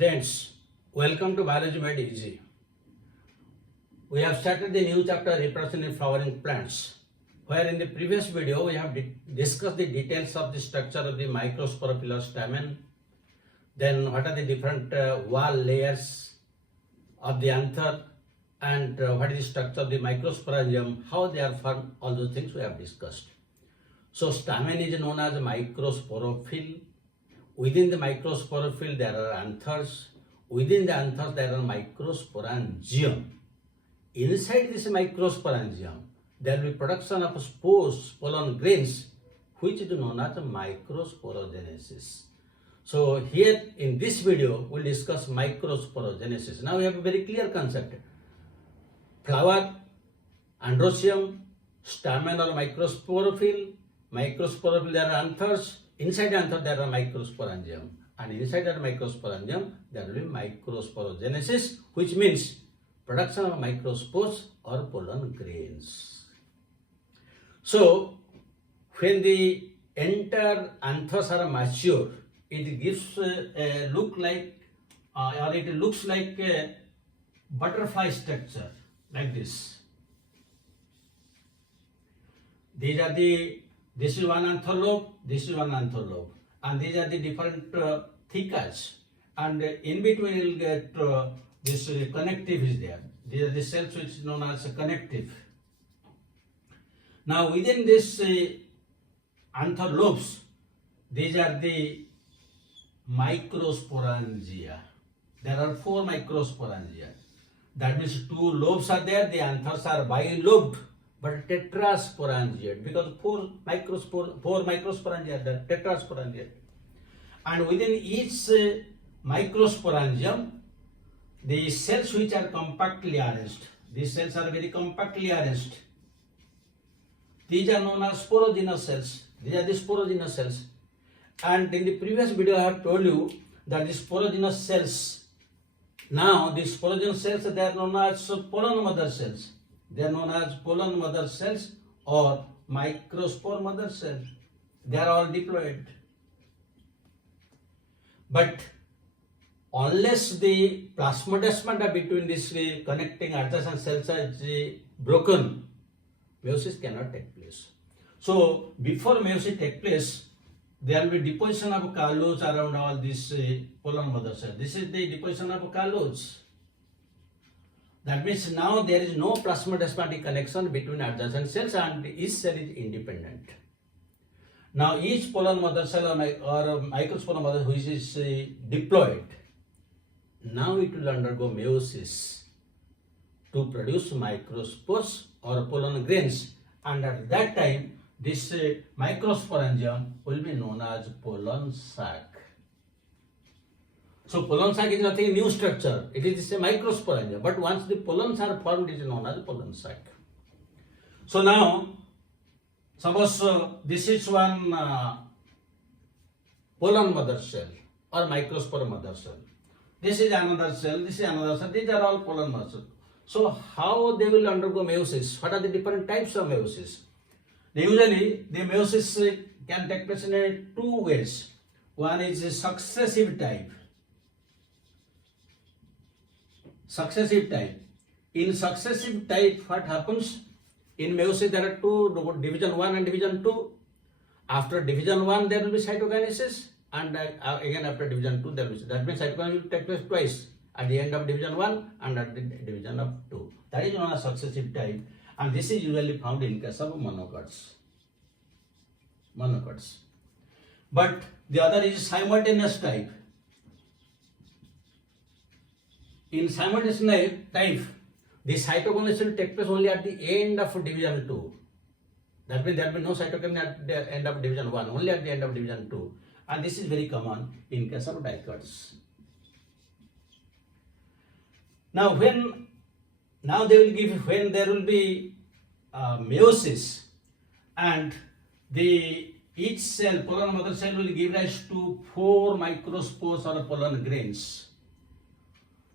Friends, welcome to Biology Made Easy. We have started the new chapter reproduction in flowering plants, where in the previous video we have discussed the details of the structure of the microsporophylla stamen, then what are the different wall layers of the anther, and what is the structure of the microsporangium, how they are formed, all those things we have discussed. So stamen is known as microsporophyll. Within the microsporophyll there are anthers. Within the anthers there are microsporangium. Inside this microsporangium there will be production of spores, pollen grains, which is known as microsporogenesis. So here in this video we'll discuss microsporogenesis. Now we have a very clear concept. Flower, androecium, stamen or microsporophyll. Microsporophyll there are anthers. Inside the anther there are microsporangium, and inside that microsporangium there will be microsporogenesis, which means production of microspores or pollen grains. So when the entire anthers are mature, it gives a look like or it looks like a butterfly structure like this. This is one anther lobe, this is one anther lobe, and these are the different thicas, and in between you will get this connective is there. These are the cells which is known as connective. Now within this anther lobes, these are the microsporangia. There are 4 microsporangia. That means 2 lobes are there, the anthers are bilobed, but tetrasporangiate, because 4 microsporangia are there, tetrasporangiate. And within each microsporangium, the cells which are compactly arranged, these cells are very compactly arranged. These are known as sporogenous cells. These are the sporogenous cells. And in the previous video I have told you that the sporogenous cells, now the sporogenous cells, they are known as pollen mother cells. They are known as pollen mother cells or microspore mother cells. They are all diploid. But unless the plasmodesmata between these connecting adjacent cells is broken, meiosis cannot take place. So before meiosis take place, there will be deposition of callus around all these pollen mother cells. This is the deposition of callus. That means now there is no plasmodesmatic connection between adjacent cells and each cell is independent. Now each pollen mother cell or microspore mother which is diploid, now it will undergo meiosis to produce microspores or pollen grains, and at that time this microsporangium will be known as pollen sac. So pollen sac is nothing new structure, it is a microsporangia, but once the pollens are formed, it is known as pollen sac. So now, suppose this is one pollen mother cell or microspore mother cell. This is another cell, this is another cell, these are all pollen mother cells. So how they will undergo meiosis? What are the different types of meiosis? Usually the meiosis can take place in 2 ways. One is a successive type. In successive type, what happens? In meiosis there are 2, division 1 and division 2. After division 1 there will be cytokinesis, and again after division 2 there will be. That means cytokinesis will take place twice, at the end of division 1 and at the division of 2. That is known as successive type, and this is usually found in case of monocots. But the other is simultaneous type. In simultaneous type, the cytokinesis will take place only at the end of division 2. That means there will be no cytokinesis at the end of division 1, only at the end of division 2. And this is very common in case of dicots. Now when there will be meiosis, and each cell, pollen mother cell, will give rise to 4 microspores or pollen grains.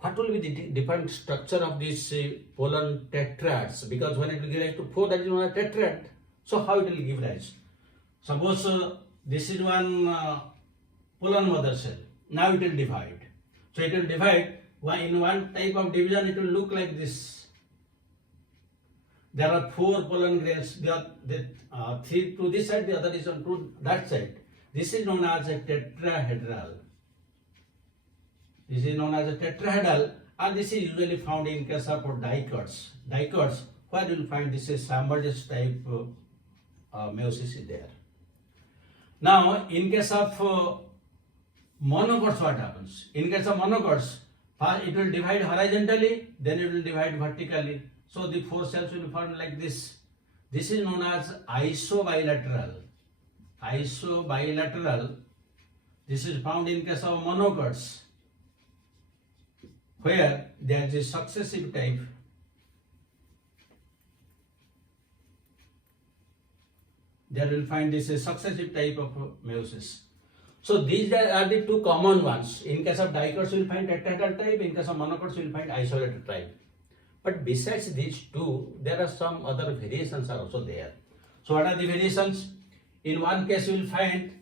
What will be the different structure of these pollen tetrads? Because when it will give rise to 4, that is known as tetrad. So how it will give rise? Suppose this is one pollen mother cell. Now it will divide. So it will divide. In one type of division, it will look like this. There are 4 pollen grains. Three to this side, the other is on to that side. This is known as a tetrahedral. This is known as a tetrahedral, and this is usually found in case of dicots. Dicots, where you will find this is sandwiches type meiosis is there. Now, in case of monocots, what happens? In case of monocots, first it will divide horizontally, then it will divide vertically. So the 4 cells will be formed like this. This is known as isobilateral. Isobilateral. This is found in case of monocots, where there is a successive type. There will find this a successive type of meiosis. So these are the 2 common ones. In case of dicots, you will find tetrahedral type. In case of monocots, you will find isolated type. But besides these 2, there are some other variations are also there. So what are the variations? In one case, you will find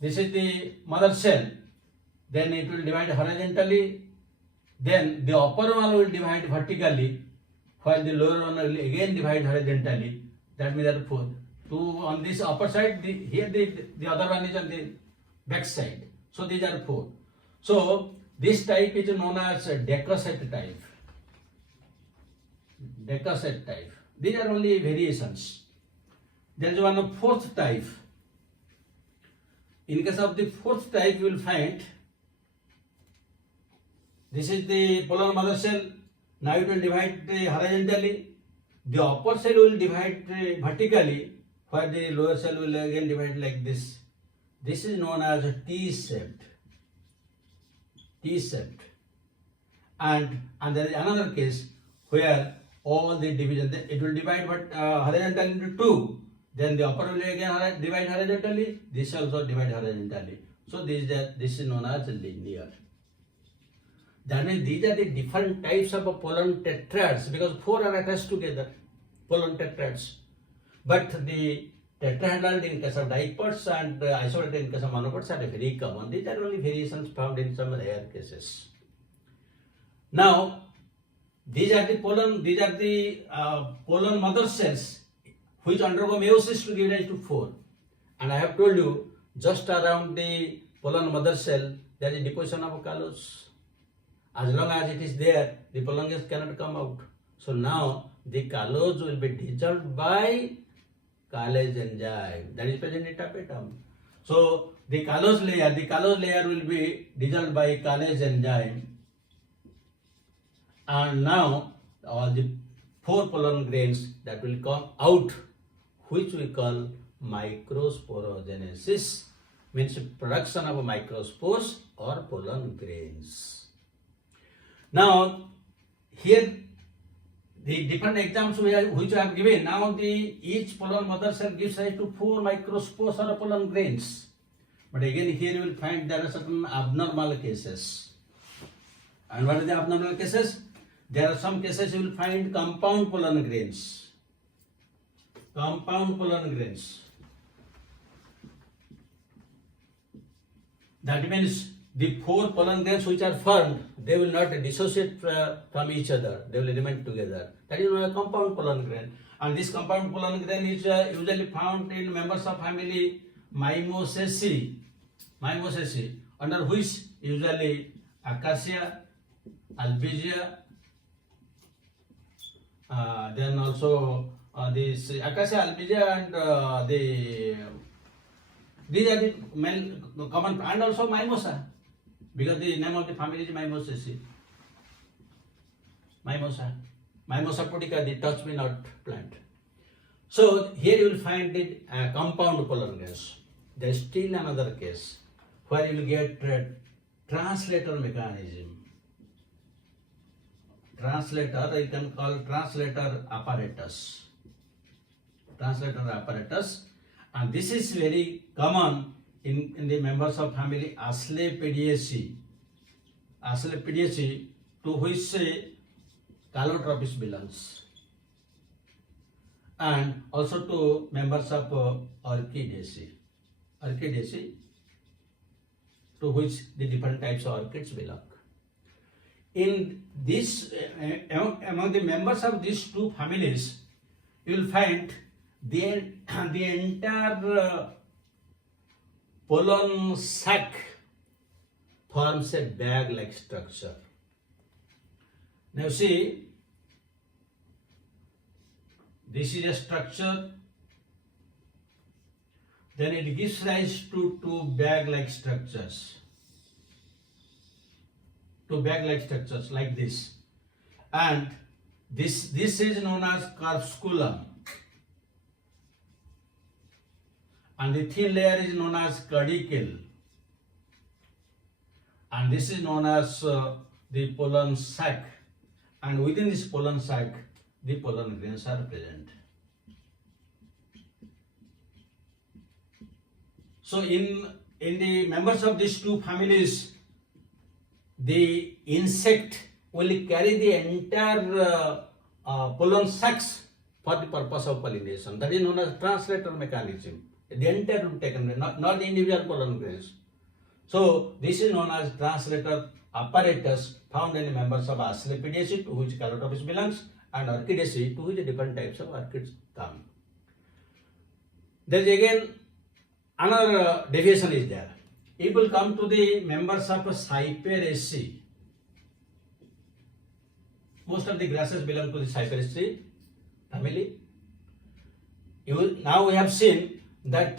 this is the mother cell. Then it will divide horizontally. Then the upper one will divide vertically, while the lower one will again divide horizontally. That means there are 4. 2 on this upper side. Here the other one is on the back side. So these are 4. So this type is known as decussate type. Decussate type. These are only variations. There is one 4th type. In case of the 4th type, you will find this is the pollen mother cell. Now it will divide horizontally. The upper cell will divide vertically, while the lower cell will again divide like this. This is known as T-shaped. T-shaped. And there is another case where all the division, it will divide horizontally into 2. Then the upper will again divide horizontally. This also divide horizontally. So this is known as linear. That means these are the different types of pollen tetrads, because 4 are attached together, pollen tetrads. But the tetrahedral in case of dicots and isolated in case of monocots are very common. These are only variations found in some rare cases. Now, these are the pollen mother cells which undergo meiosis to give rise to 4. And I have told you, just around the pollen mother cell, there is deposition of callus. As long as it is there, the pollen gas cannot come out. So now the callus will be dissolved by callus enzyme that is present in tapetum. So the callus layer will be dissolved by callus enzyme. And now all the 4 pollen grains that will come out, which we call microsporogenesis, means production of microspores or pollen grains. Now, here the different examples which I have given. Now, each pollen mother cell gives rise to 4 microspores or pollen grains. But again, here you will find there are certain abnormal cases. And what are the abnormal cases? There are some cases you will find compound pollen grains. Compound pollen grains. That means the 4 pollen grains which are formed, they will not dissociate from each other. They will remain together. That is a compound pollen grain. And this compound pollen grain is usually found in members of family Mimosaceae. Mimosaceae, under which usually Acacia, Albizia, then also this Acacia, Albizia, and these are the main common, and also Mimosa, because the name of the family is Mimosaceae. Mimosa pudica, the touch me not plant. So here you will find the compound pollen grains. There is still another case where you will get translator mechanism. Translator, you can call translator apparatus. Translator apparatus, and this is very common in the members of family Asclepiadaceae. Asclepiadaceae, to which Calotropis belongs, and also to members of Orchidaceae. Orchidaceae, to which the different types of orchids belong. in this among the members of these two families, you will find the entire pollen sac forms a bag-like structure. Now see, this is a structure, then it gives rise to two bag-like structures. Two bag-like structures like this. And this is known as corpusculum. And the thin layer is known as caudicle. And this is known as the pollen sac. And within this pollen sac, the pollen grains are present. So in the members of these two families, the insect will carry the entire pollen sacs for the purpose of pollination. That is known as translator mechanism. The entire will taken, not the individual pollen grains. So this is known as translator apparatus found in the members of Asclepiaceae, to which carrotgrass belongs, and Orchidaceae, to which different types of orchids come. There is again another deviation is there. It will come to the members of Cyperaceae. Most of the grasses belong to the Cyperaceae family. Now we have seen that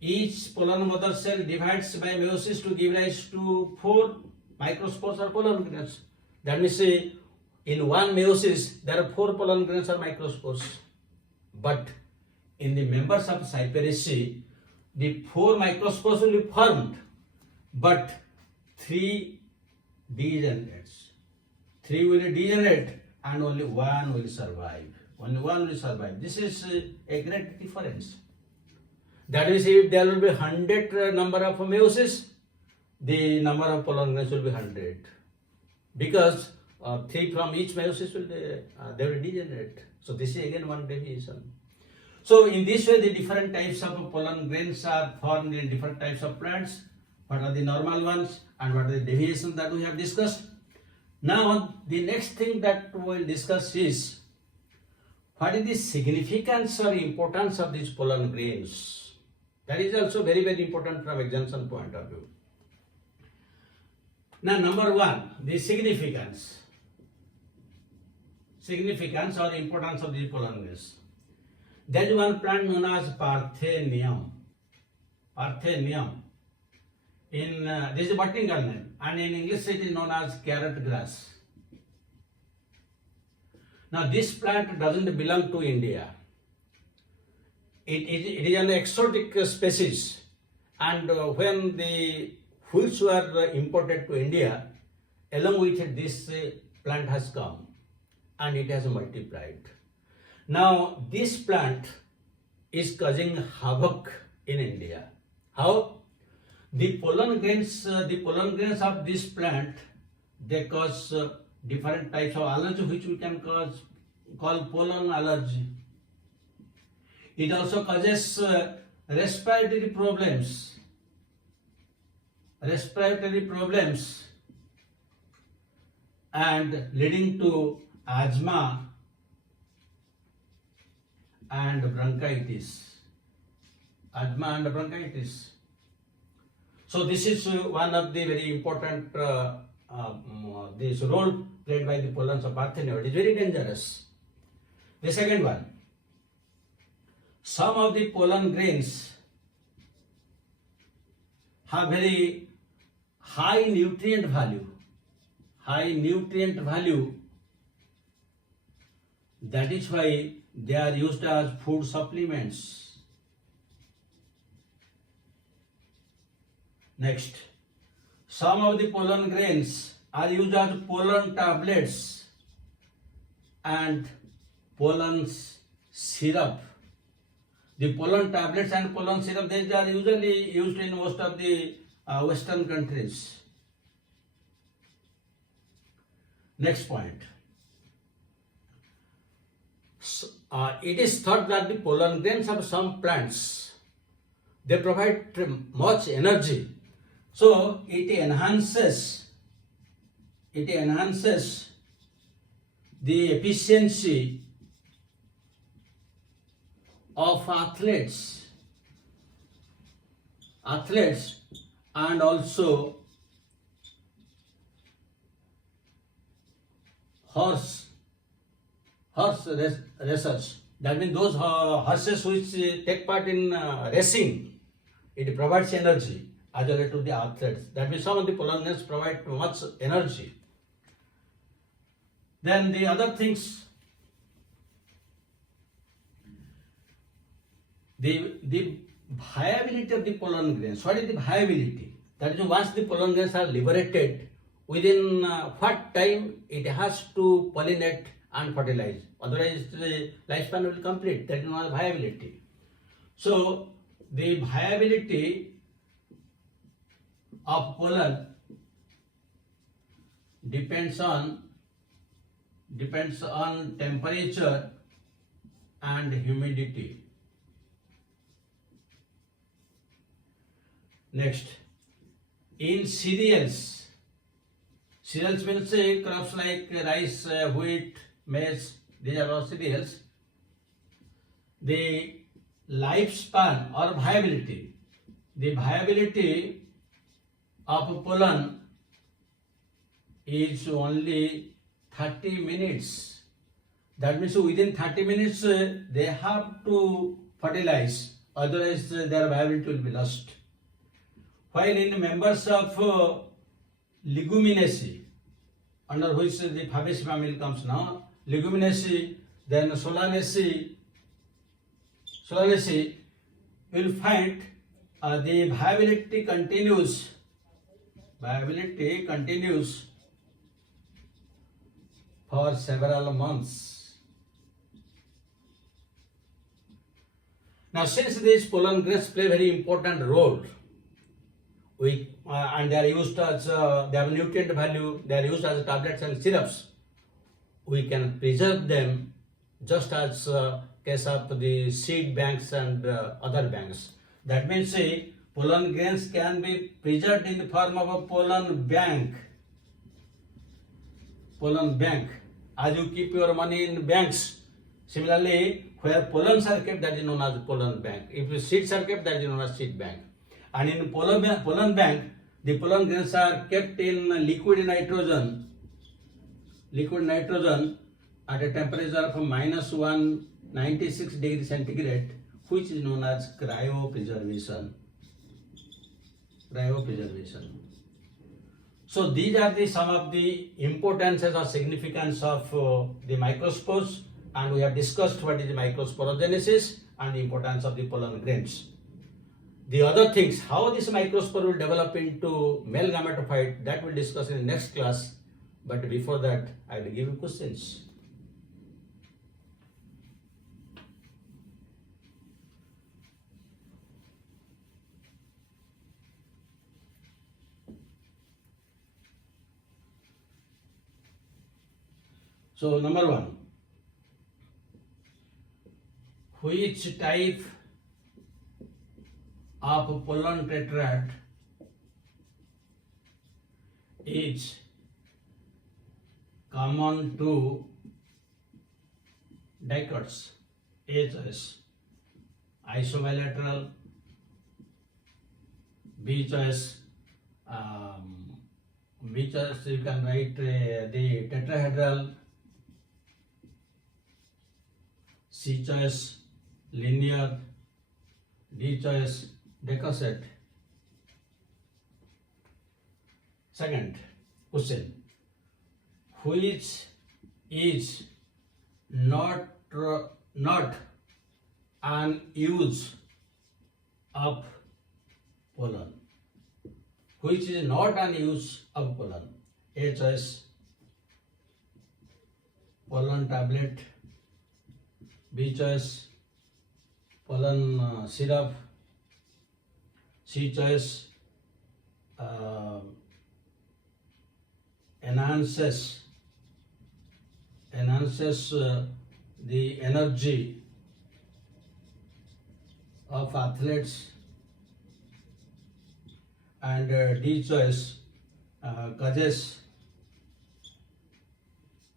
each pollen mother cell divides by meiosis to give rise to 4 microspores or pollen grains. That means in one meiosis there are 4 pollen grains or microspores. But in the members of Cyperaceae, the 4 microspores will be formed, but 3 degenerates. 3 will degenerate and only 1 will survive. Only 1 will survive. This is a great difference. That is, if there will be 100 number of meiosis, the number of pollen grains will be 100. Because 3 from each meiosis will they will degenerate. So this is again one deviation. So in this way, the different types of pollen grains are formed in different types of plants. What are the normal ones and what are the deviations that we have discussed? Now the next thing that we will discuss is what is the significance or importance of these pollen grains. That is also very, very important from examination point of view. Now number 1, the significance or importance of these pollen grains. There is one plant known as Parthenium. In this is a botanical name, and in English it is known as carrotgrass. Now this plant doesn't belong to India. It is an exotic species, and when the fruits were imported to India, along with it this plant has come and it has multiplied. Now this plant is causing havoc in India. How? The pollen grains of this plant, they cause different types of allergy, which we can call pollen allergy. It also causes respiratory problems and leading to asthma and bronchitis. So this is one of the very important this role played by the pollens of Parthenium. It is very dangerous. The second one, some of the pollen grains have very high nutrient value. That is why they are used as food supplements. Next, some of the pollen grains are used as pollen tablets and pollen syrup. The pollen tablets and pollen syrup, these are usually used in most of the Western countries. Next point. It is thought that the pollen grains of some plants, they provide much energy. So it enhances it enhances the efficiency of athletes and also horse racers. That means those horses which take part in racing, it provides energy as well to the athletes. That means some of the pollen grains provide much energy. Then the other things, the viability of the pollen grains. What is the viability? That is, once the pollen grains are liberated, within what time it has to pollinate and fertilize. Otherwise, the lifespan will complete. That is not viability. So, the viability of pollen depends on temperature and humidity. Next, in cereals means crops like rice, wheat, maize, these are all cereals. The lifespan or viability, the viability of pollen is only 30 minutes. That means within 30 minutes they have to fertilize, otherwise their viability will be lost. While in members of Leguminaceae, under which the Fabaceae family comes now, Leguminaceae, then Solanaceae, will find the viability continues for several months. Now, since these pollen grains play a very important role, and they are used as they have nutrient value, they are used as tablets and syrups, we can preserve them just as case of the seed banks and other banks. That means pollen grains can be preserved in the form of a pollen bank. As you keep your money in banks, similarly, where pollens are kept, that is known as pollen bank. If seeds are kept, that is known as seed bank. And in pollen bank, the pollen grains are kept in liquid nitrogen at a temperature of -196 degrees centigrade, which is known as cryopreservation. So these are some of the importances or significance of the microspores, and we have discussed what is the microsporogenesis and the importance of the pollen grains. The other things, how this microspore will develop into male gametophyte, that we'll discuss in the next class. But before that, I will give you questions. So, number 1, which type of pollen tetrad is common to dicots? A choice isobilateral, B choice you can write the tetrahedral, C choice linear, D choice decussate. Second question, which is not an use of pollen? Which is not an use of pollen? A choice pollen tablet, B choice pollen syrup, C choice enhances the energy of athletes, and D choice causes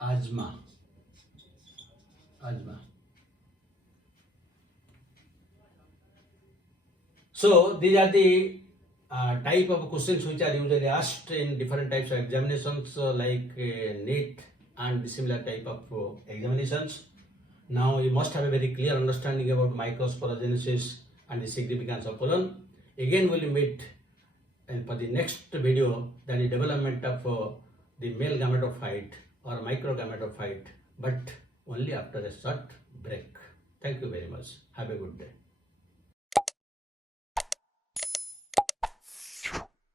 Ajma. So these are the type of questions which are usually asked in different types of examinations like NEET and similar type of examinations. Now you must have a very clear understanding about microsporogenesis and the significance of pollen. Again we will meet and for the next video, that is development of the male gametophyte or microgametophyte, but only after a short break. Thank you very much. Have a good day.